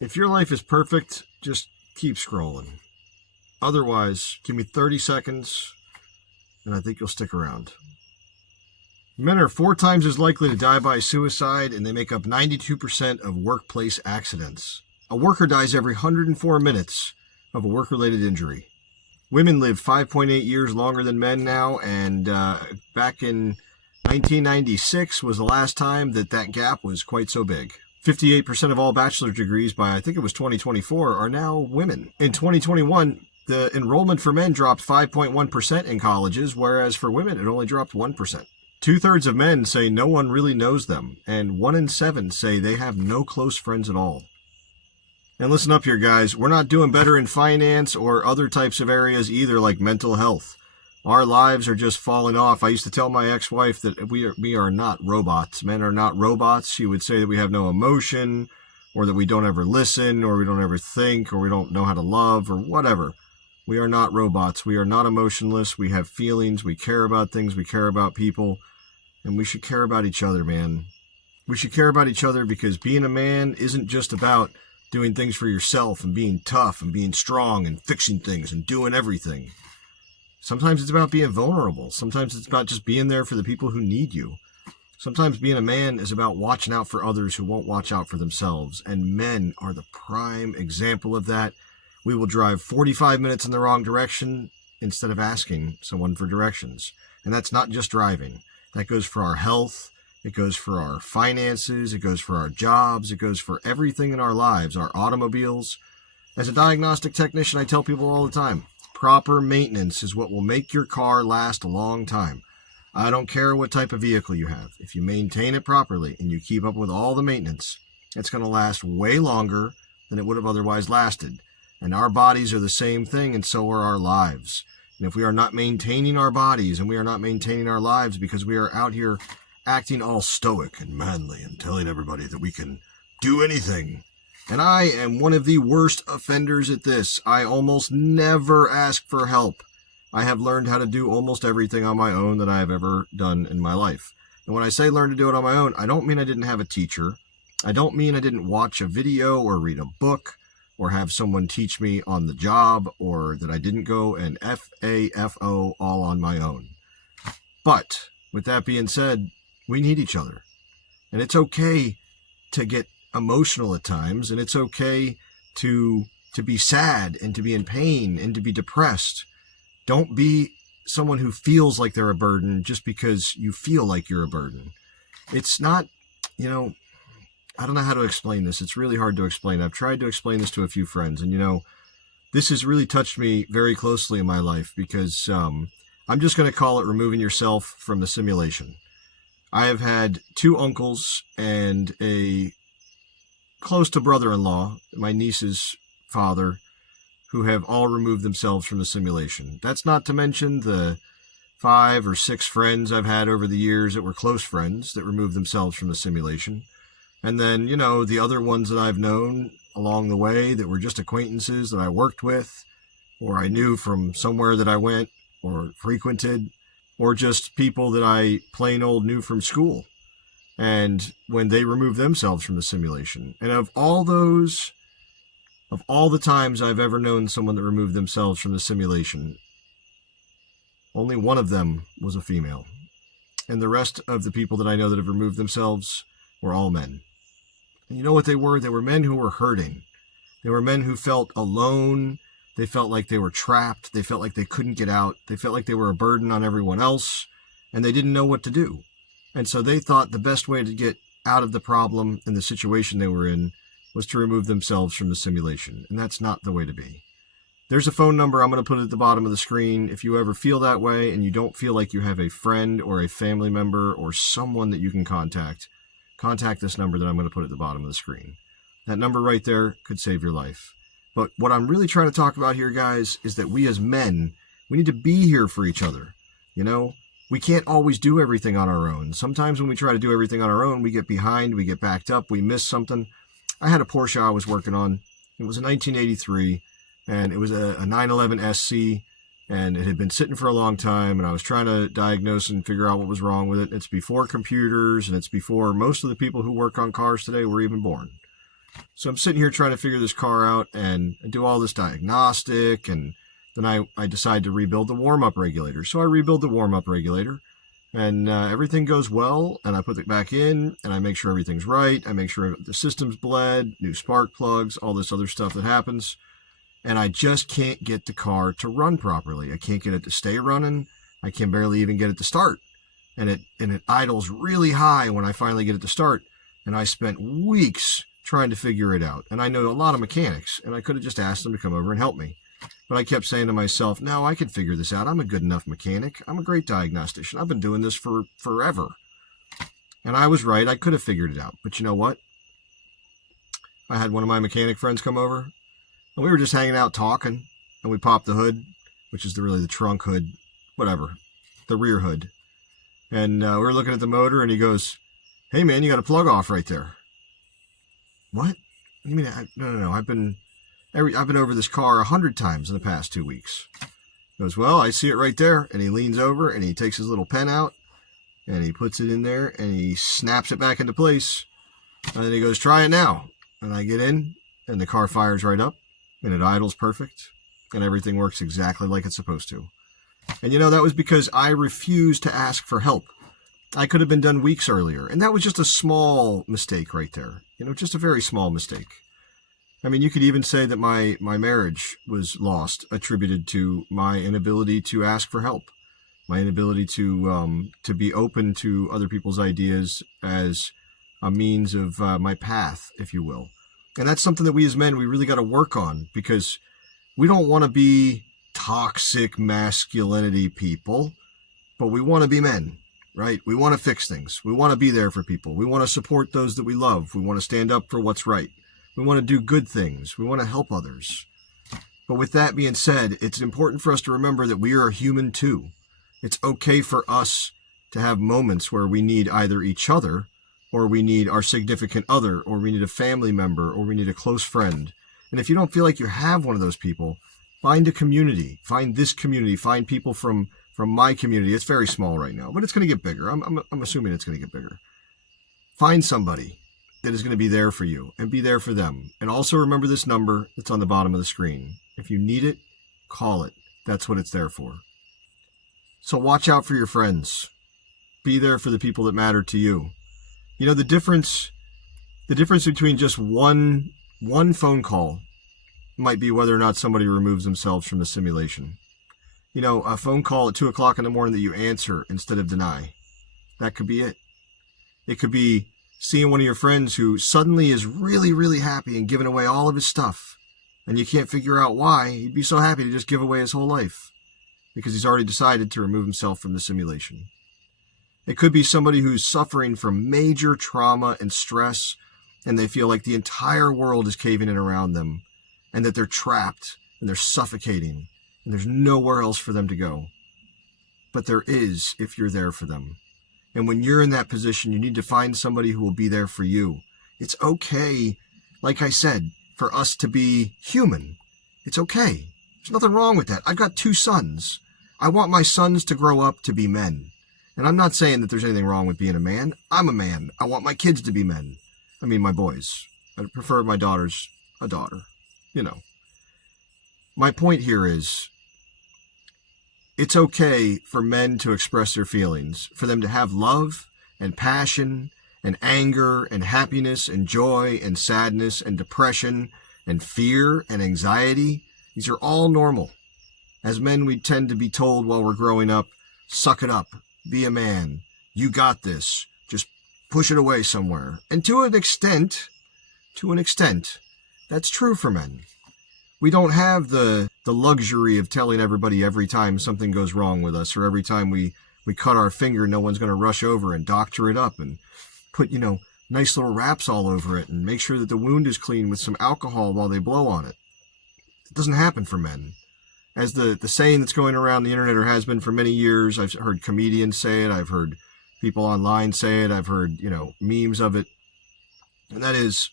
If your life is perfect, just keep scrolling. Otherwise, give me 30 seconds and I think you'll stick around. Men are 4 times as likely to die by suicide, and they make up 92% of workplace accidents. A worker dies every 104 minutes of a work-related injury. Women live 5.8 years longer than men now, and back in 1996 was the last time that gap was quite so big. 58% of all bachelor's degrees by, I think it was 2024, are now women. In 2021, the enrollment for men dropped 5.1% in colleges, whereas for women it only dropped 1%. 2/3 of men say no one really knows them, and 1 in 7 say they have no close friends at all. And listen up here, guys. We're not doing better in finance or other types of areas either, like mental health. Our lives are just falling off. I used to tell my ex-wife that we are not robots. Men are not robots. She would say that we have no emotion, or that we don't ever listen, or we don't ever think, or we don't know how to love, or whatever. We are not robots. We are not emotionless. We have feelings. We care about things. We care about people. And we should care about each other, man. We should care about each other, because being a man isn't just about doing things for yourself and being tough and being strong and fixing things and doing everything. Sometimes it's about being vulnerable. Sometimes it's about just being there for the people who need you. Sometimes being a man is about watching out for others who won't watch out for themselves. And men are the prime example of that. We will drive 45 minutes in the wrong direction instead of asking someone for directions. And that's not just driving. That goes for our health. It goes for our finances. It goes for our jobs. It goes for everything in our lives, our automobiles. As a diagnostic technician, I tell people all the time, proper maintenance is what will make your car last a long time. I don't care what type of vehicle you have. If you maintain it properly and you keep up with all the maintenance, it's going to last way longer than it would have otherwise lasted. And our bodies are the same thing, and so are our lives. And if we are not maintaining our bodies and we are not maintaining our lives because we are out here acting all stoic and manly and telling everybody that we can do anything. And I am one of the worst offenders at this. I almost never ask for help. I have learned how to do almost everything on my own that I have ever done in my life. And when I say learn to do it on my own, I don't mean I didn't have a teacher. I don't mean I didn't watch a video or read a book or have someone teach me on the job, or that I didn't go and FAFO all on my own. But with that being said, we need each other. And it's okay to get emotional at times, and it's okay to be sad and to be in pain and to be depressed. Don't be someone who feels like they're a burden just because you feel like you're a burden. It's not, I don't know how to explain this. It's really hard to explain. I've tried to explain this to a few friends, and this has really touched me very closely in my life, because I'm just going to call it removing yourself from the simulation. I have had 2 uncles and a close to brother-in-law, my niece's father, who have all removed themselves from the simulation. That's not to mention the 5 or 6 friends I've had over the years that were close friends that removed themselves from the simulation. And then, the other ones that I've known along the way that were just acquaintances that I worked with, or I knew from somewhere that I went or frequented, or just people that I plain old knew from school. And when they removed themselves from the simulation. And of all the times I've ever known someone that removed themselves from the simulation, only one of them was a female. And the rest of the people that I know that have removed themselves were all men. And you know what they were? They were men who were hurting. They were men who felt alone. They felt like they were trapped. They felt like they couldn't get out. They felt like they were a burden on everyone else, and they didn't know what to do. And so they thought the best way to get out of the problem and the situation they were in was to remove themselves from the simulation. And that's not the way to be. There's a phone number I'm going to put at the bottom of the screen. If you ever feel that way and you don't feel like you have a friend or a family member or someone that you can contact this number that I'm going to put at the bottom of the screen. That number right there could save your life. But what I'm really trying to talk about here, guys, is that we as men, we need to be here for each other. We can't always do everything on our own. Sometimes when we try to do everything on our own, we get behind, we get backed up, we miss something. I had a Porsche I was working on. It was a 1983, and it was a 911 SC, and it had been sitting for a long time, and I was trying to diagnose and figure out what was wrong with it. It's before computers, and it's before most of the people who work on cars today were even born. So I'm sitting here trying to figure this car out and do all this diagnostic, and then I decide to rebuild the warm-up regulator. So I rebuild the warm-up regulator, and everything goes well, and I put it back in, and I make sure everything's right. I make sure the system's bled, new spark plugs, all this other stuff that happens, and I just can't get the car to run properly. I can't get it to stay running. I can barely even get it to start, and it idles really high when I finally get it to start, and I spent weeks trying to figure it out. And I know a lot of mechanics, and I could have just asked them to come over and help me. But I kept saying to myself, no, I can figure this out. I'm a good enough mechanic. I'm a great diagnostician. I've been doing this for forever. And I was right. I could have figured it out. But you know what? I had one of my mechanic friends come over, and we were just hanging out talking, and we popped the hood, which is really the trunk hood, whatever, the rear hood. And we were looking at the motor, and he goes, hey, man, you got a plug off right there. What? You mean, no. I've been over this car 100 times in the past 2 weeks. He goes, well, I see it right there. And he leans over and he takes his little pen out and he puts it in there and he snaps it back into place. And then he goes, try it now. And I get in and the car fires right up and it idles perfect and everything works exactly like it's supposed to. And that was because I refused to ask for help. I could have been done weeks earlier. And that was just a small mistake right there. Just a very small mistake. I mean, you could even say that my marriage was lost, attributed to my inability to ask for help, my inability to be open to other people's ideas as a means of my path, if you will. And that's something that we as men, we really got to work on, because we don't want to be toxic masculinity people, but we want to be men, right? We want to fix things. We want to be there for people. We want to support those that we love. We want to stand up for what's right. We want to do good things. We want to help others. But with that being said, it's important for us to remember that we are human too. It's okay for us to have moments where we need either each other, or we need our significant other, or we need a family member, or we need a close friend. And if you don't feel like you have one of those people, find a community. Find this community. Find people from my community. It's very small right now, but it's going to get bigger. I'm assuming it's going to get bigger. Find somebody that is going to be there for you and be there for them. And also remember this number that's on the bottom of the screen. If you need it, call it. That's what it's there for. So watch out for your friends. Be there for the people that matter to you. The difference between just one phone call might be whether or not somebody removes themselves from the simulation. A phone call at 2 o'clock in the morning that you answer instead of deny. That could be it. It could be seeing one of your friends who suddenly is really, really happy and giving away all of his stuff. And you can't figure out why. He'd be so happy to just give away his whole life because he's already decided to remove himself from the simulation. It could be somebody who's suffering from major trauma and stress, and they feel like the entire world is caving in around them, and that they're trapped and they're suffocating, and there's nowhere else for them to go. But there is if you're there for them. And when you're in that position, you need to find somebody who will be there for you. It's okay, like I said, for us to be human. It's okay. There's nothing wrong with that. I've got 2 sons. I want my sons to grow up to be men. And I'm not saying that there's anything wrong with being a man. I'm a man. I want my kids to be men. I mean, my boys. I prefer my daughter's a daughter. My point here is, it's okay for men to express their feelings, for them to have love and passion and anger and happiness and joy and sadness and depression and fear and anxiety. These are all normal. As men, we tend to be told while we're growing up, suck it up, be a man, you got this, just push it away somewhere. And to an extent, that's true for men. We don't have the luxury of telling everybody every time something goes wrong with us, or every time we cut our finger, no one's going to rush over and doctor it up and put, nice little wraps all over it and make sure that the wound is clean with some alcohol while they blow on it. It doesn't happen for men. As the saying that's going around the internet, or has been for many years, I've heard comedians say it, I've heard people online say it, I've heard, memes of it. And that is,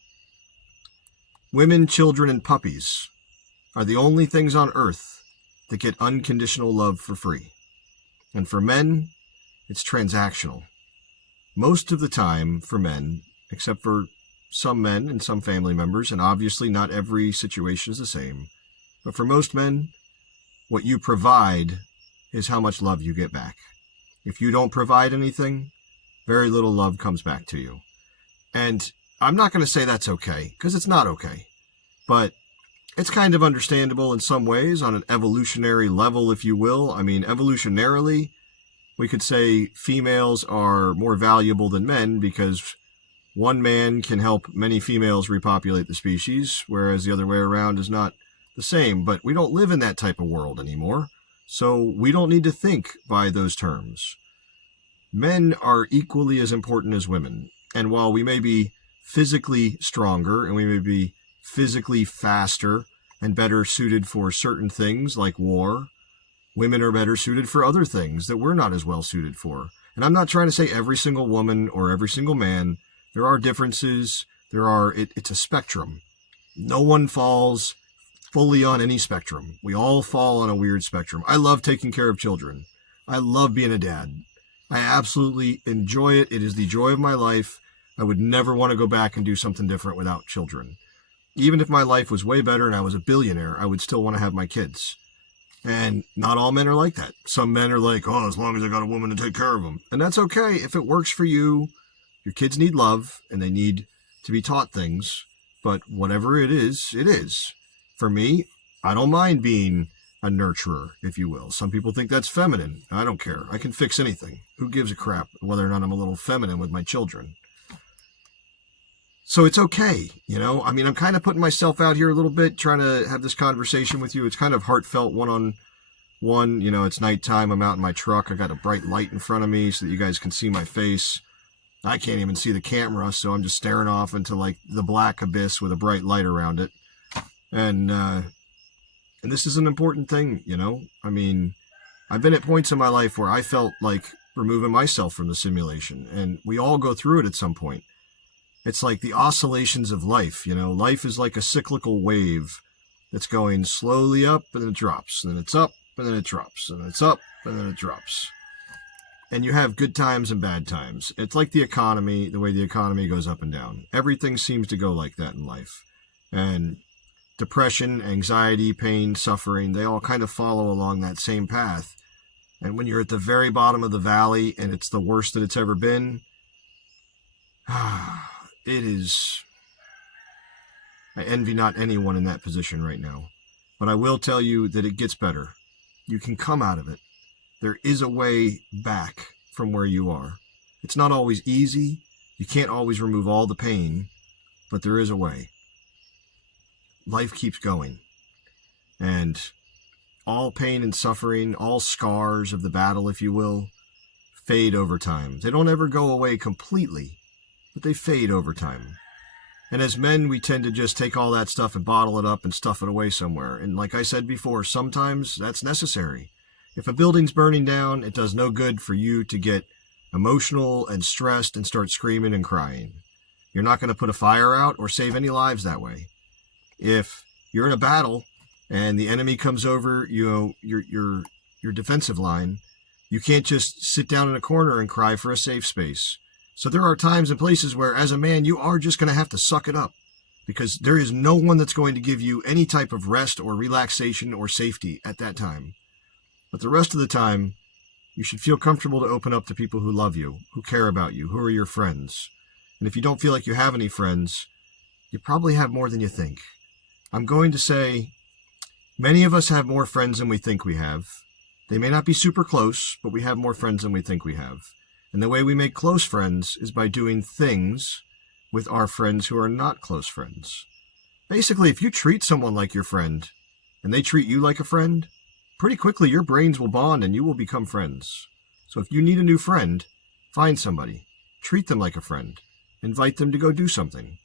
women, children, and puppies are the only things on earth that get unconditional love for free. And for men, it's transactional. Most of the time for men, except for some men and some family members, and obviously not every situation is the same. But for most men, what you provide is how much love you get back. If you don't provide anything, very little love comes back to you. And I'm not going to say that's okay, because it's not okay. But it's kind of understandable in some ways on an evolutionary level, if you will. I mean, evolutionarily, we could say females are more valuable than men because one man can help many females repopulate the species, whereas the other way around is not the same. But we don't live in that type of world anymore, so we don't need to think by those terms. Men are equally as important as women, and while we may be physically stronger and we may be physically faster and better suited for certain things like war, women are better suited for other things that we're not as well suited for. And I'm not trying to say every single woman or every single man. There are differences. It's a spectrum. No one falls fully on any spectrum. We all fall on a weird spectrum. I love taking care of children. I love being a dad. I absolutely enjoy it. It is the joy of my life. I would never want to go back and do something different without children. Even if my life was way better and I was a billionaire, I would still want to have my kids. And not all men are like that. Some men are like, oh, as long as I got a woman to take care of them. And that's okay. If it works for you, your kids need love and they need to be taught things. But whatever it is, it is. For me, I don't mind being a nurturer, if you will. Some people think that's feminine. I don't care. I can fix anything. Who gives a crap whether or not I'm a little feminine with my children? So it's okay, you know? I mean, I'm kind of putting myself out here a little bit, trying to have this conversation with you. It's kind of heartfelt, one-on-one. You know, it's nighttime. I'm out in my truck. I got a bright light in front of me so that you guys can see my face. I can't even see the camera, so I'm just staring off into, like, the black abyss with a bright light around it. And this is an important thing, you know? I mean, I've been at points in my life where I felt like removing myself from the simulation, and we all go through it at some point. It's like the oscillations of life, you know? Life is like a cyclical wave that's going slowly up, and then it drops, and then it's up, and then it drops, and it's up, and then it drops. And you have good times and bad times. It's like the economy, the way the economy goes up and down. Everything seems to go like that in life. And depression, anxiety, pain, suffering, they all kind of follow along that same path. And when you're at the very bottom of the valley and it's the worst that it's ever been, it is... I envy not anyone in that position right now. But I will tell you that it gets better. You can come out of it. There is a way back from where you are. It's not always easy. You can't always remove all the pain, but there is a way. Life keeps going. And all pain and suffering, all scars of the battle, if you will, fade over time. They don't ever go away completely, but they fade over time. And as men, we tend to just take all that stuff and bottle it up and stuff it away somewhere. And like I said before, sometimes that's necessary. If a building's burning down, it does no good for you to get emotional and stressed and start screaming and crying. You're not going to put a fire out or save any lives that way. If you're in a battle and the enemy comes over, you know, your defensive line, you can't just sit down in a corner and cry for a safe space. So there are times and places where, as a man, you are just going to have to suck it up, because there is no one that's going to give you any type of rest or relaxation or safety at that time. But the rest of the time, you should feel comfortable to open up to people who love you, who care about you, who are your friends. And if you don't feel like you have any friends, you probably have more than you think. I'm going to say many of us have more friends than we think we have. They may not be super close, but we have more friends than we think we have. And the way we make close friends is by doing things with our friends who are not close friends. Basically, if you treat someone like your friend and they treat you like a friend, pretty quickly your brains will bond and you will become friends. So if you need a new friend, find somebody. Treat them like a friend. Invite them to go do something.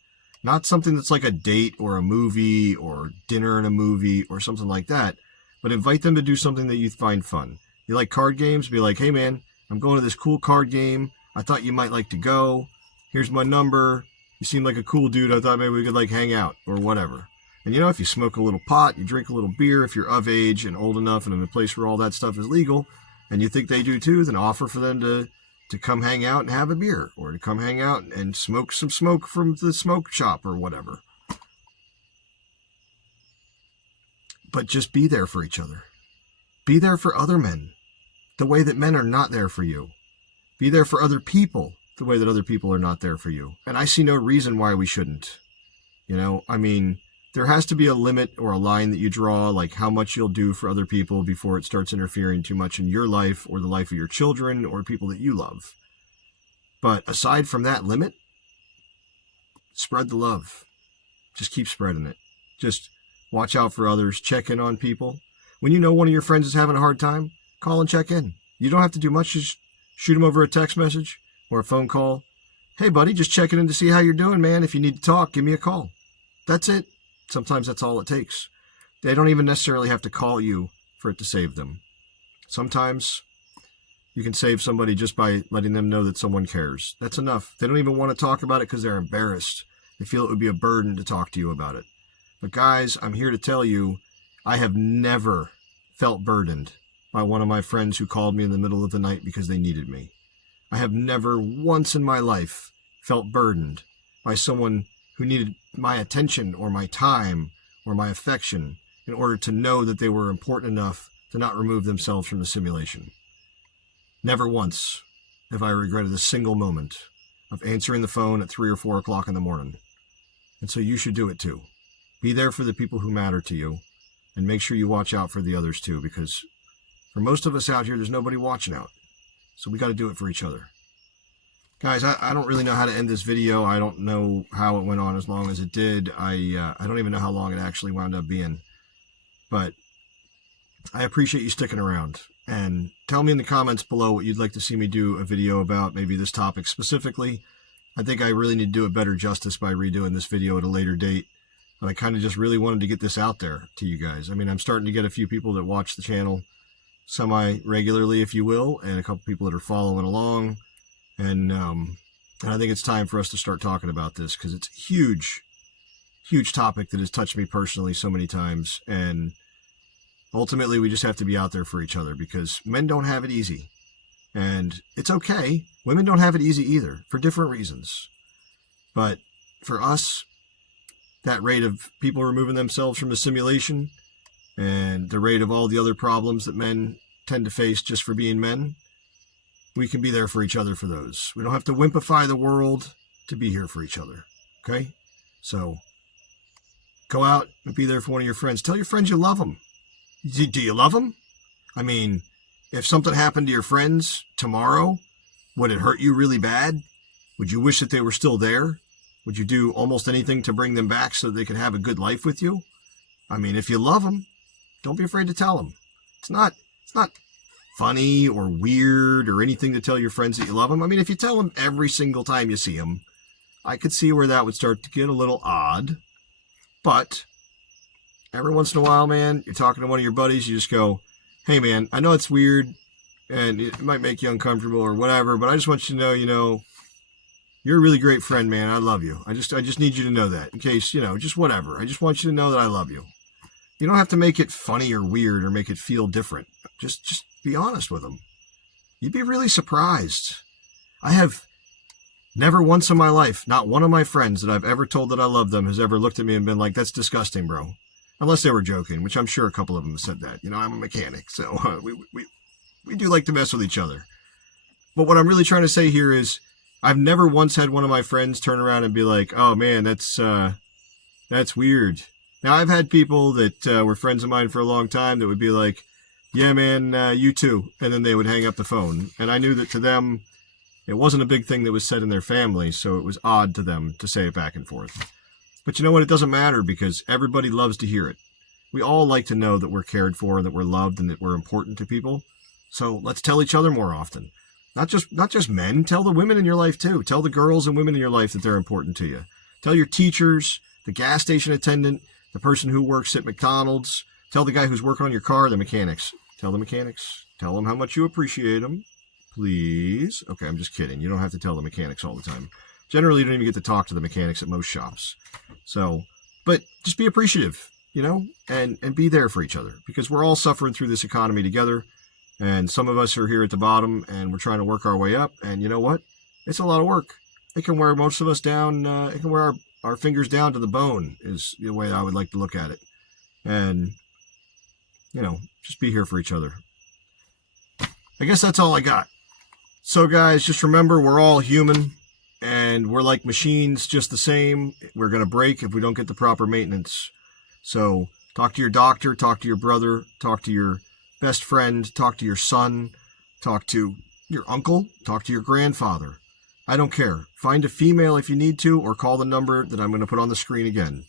Not something that's like a date or a movie or dinner and a movie or something like that, but invite them to do something that you find fun. You like card games? Be like, hey man, I'm going to this cool card game. I thought you might like to go. Here's my number. You seem like a cool dude. I thought maybe we could like hang out or whatever. And you know, if you smoke a little pot, you drink a little beer, if you're of age and old enough and in a place where all that stuff is legal, and you think they do too, then offer for them to to come hang out and have a beer, or to come hang out and smoke some smoke from the smoke shop or whatever. But just be there for each other. Be there for other men the way that men are not there for you. Be there for other people the way that other people are not there for you. And I see no reason why we shouldn't. You know, I mean, there has to be a limit or a line that you draw, like how much you'll do for other people before it starts interfering too much in your life or the life of your children or people that you love. But aside from that limit, spread the love. Just keep spreading it. Just watch out for others. Check in on people. When you know one of your friends is having a hard time, call and check in. You don't have to do much. Just shoot them over a text message or a phone call. Hey, buddy, just checking in to see how you're doing, man. If you need to talk, give me a call. That's it. Sometimes that's all it takes. They don't even necessarily have to call you for it to save them. Sometimes you can save somebody just by letting them know that someone cares. That's enough. They don't even want to talk about it because they're embarrassed. They feel it would be a burden to talk to you about it. But guys, I'm here to tell you, I have never felt burdened by one of my friends who called me in the middle of the night because they needed me. I have never once in my life felt burdened by someone who needed my attention or my time or my affection in order to know that they were important enough to not remove themselves from the simulation. Never once have I regretted a single moment of answering the phone at 3 or 4 o'clock in the morning. And so you should do it too. Be there for the people who matter to you, and make sure you watch out for the others too, because for most of us out here, there's nobody watching out. So we got to do it for each other. Guys, I don't really know how to end this video. I don't know how it went on as long as it did. I don't even know how long it actually wound up being. But I appreciate you sticking around. And tell me in the comments below what you'd like to see me do a video about, maybe this topic specifically. I think I really need to do it better justice by redoing this video at a later date. But I kind of just really wanted to get this out there to you guys. I mean, I'm starting to get a few people that watch the channel semi-regularly, if you will, and a couple people that are following along. And I think it's time for us to start talking about this, because it's a huge, huge topic that has touched me personally so many times. And ultimately, we just have to be out there for each other, because men don't have it easy. And it's okay. Women don't have it easy either, for different reasons. But for us, that rate of people removing themselves from a simulation and the rate of all the other problems that men tend to face just for being men, we can be there for each other for those. We don't have to wimpify the world to be here for each other. Okay? So go out and be there for one of your friends. Tell your friends you love them. Do you love them? I mean, if something happened to your friends tomorrow, would it hurt you really bad? Would you wish that they were still there? Would you do almost anything to bring them back so they could have a good life with you? I mean, if you love them, don't be afraid to tell them. It's not funny or weird or anything to tell your friends that you love them. I mean, if you tell them every single time you see them, I could see where that would start to get a little odd. But every once in a while, man, you're talking to one of your buddies, you just go, hey, man, I know it's weird and it might make you uncomfortable or whatever, but I just want you to know, you're a really great friend, man. I love you. I just need you to know that in case, just whatever. I just want you to know that I love you. You don't have to make it funny or weird or make it feel different. Just be honest with them. You'd be really surprised. I have never once in my life, not one of my friends that I've ever told that I love them has ever looked at me and been like, that's disgusting, bro. Unless they were joking, which I'm sure a couple of them have said that. I'm a mechanic, so we do like to mess with each other. But what I'm really trying to say here is I've never once had one of my friends turn around and be like, oh, man, that's weird. Now, I've had people that were friends of mine for a long time that would be like, yeah, man, you too. And then they would hang up the phone. And I knew that to them, it wasn't a big thing that was said in their family, so it was odd to them to say it back and forth. But you know what? It doesn't matter, because everybody loves to hear it. We all like to know that we're cared for, that we're loved, and that we're important to people. So let's tell each other more often. Not just men. Tell the women in your life too. Tell the girls and women in your life that they're important to you. Tell your teachers, the gas station attendant, the person who works at McDonald's. Tell the guy who's working on your car, the mechanics. Tell the mechanics. Tell them how much you appreciate them. Please. Okay, I'm just kidding. You don't have to tell the mechanics all the time. Generally, you don't even get to talk to the mechanics at most shops. So, but just be appreciative, and be there for each other, because we're all suffering through this economy together. And some of us are here at the bottom, and we're trying to work our way up. And you know what? It's a lot of work. It can wear most of us down. It can wear our fingers down to the bone, is the way I would like to look at it. And, just be here for each other. I guess that's all I got. So, guys, just remember, we're all human, and we're like machines just the same. We're going to break if we don't get the proper maintenance. So, talk to your doctor, talk to your brother, talk to your best friend, talk to your son, talk to your uncle, talk to your grandfather. I don't care. Find a female if you need to, or call the number that I'm going to put on the screen again.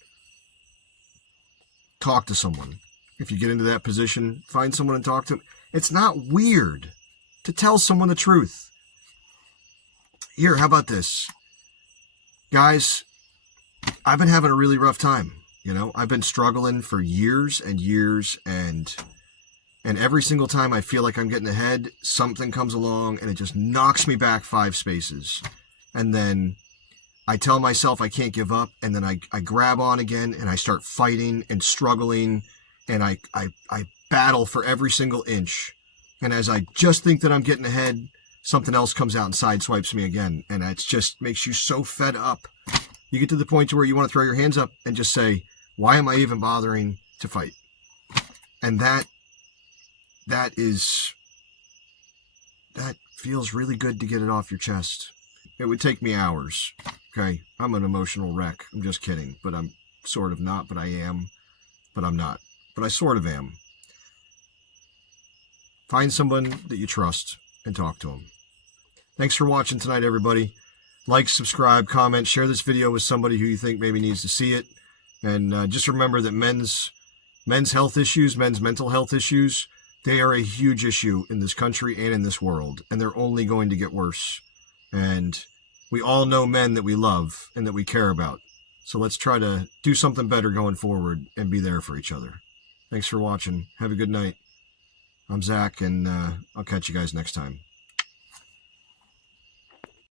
Talk to someone. If you get into that position, find someone and talk to them. It's not weird to tell someone the truth. Here, how about this? Guys, I've been having a really rough time. I've been struggling for years and years, and every single time I feel like I'm getting ahead, something comes along and it just knocks me back 5 spaces. And then I tell myself I can't give up, and then I grab on again, and I start fighting and struggling, and I battle for every single inch. And as I just think that I'm getting ahead, something else comes out and sideswipes me again. And it just makes you so fed up. You get to the point where you want to throw your hands up and just say, why am I even bothering to fight? And that feels really good to get it off your chest. It would take me hours. Okay, I'm an emotional wreck. I'm just kidding, but I'm sort of not, but I am, but I'm not, but I sort of am. Find someone that you trust and talk to them. Thanks for watching tonight, everybody. Like, subscribe, comment, share this video with somebody who you think maybe needs to see it. And just remember that men's health issues, men's mental health issues, they are a huge issue in this country and in this world, and they're only going to get worse. And we all know men that we love and that we care about. So let's try to do something better going forward and be there for each other. Thanks for watching. Have a good night. I'm Zach, and I'll catch you guys next time.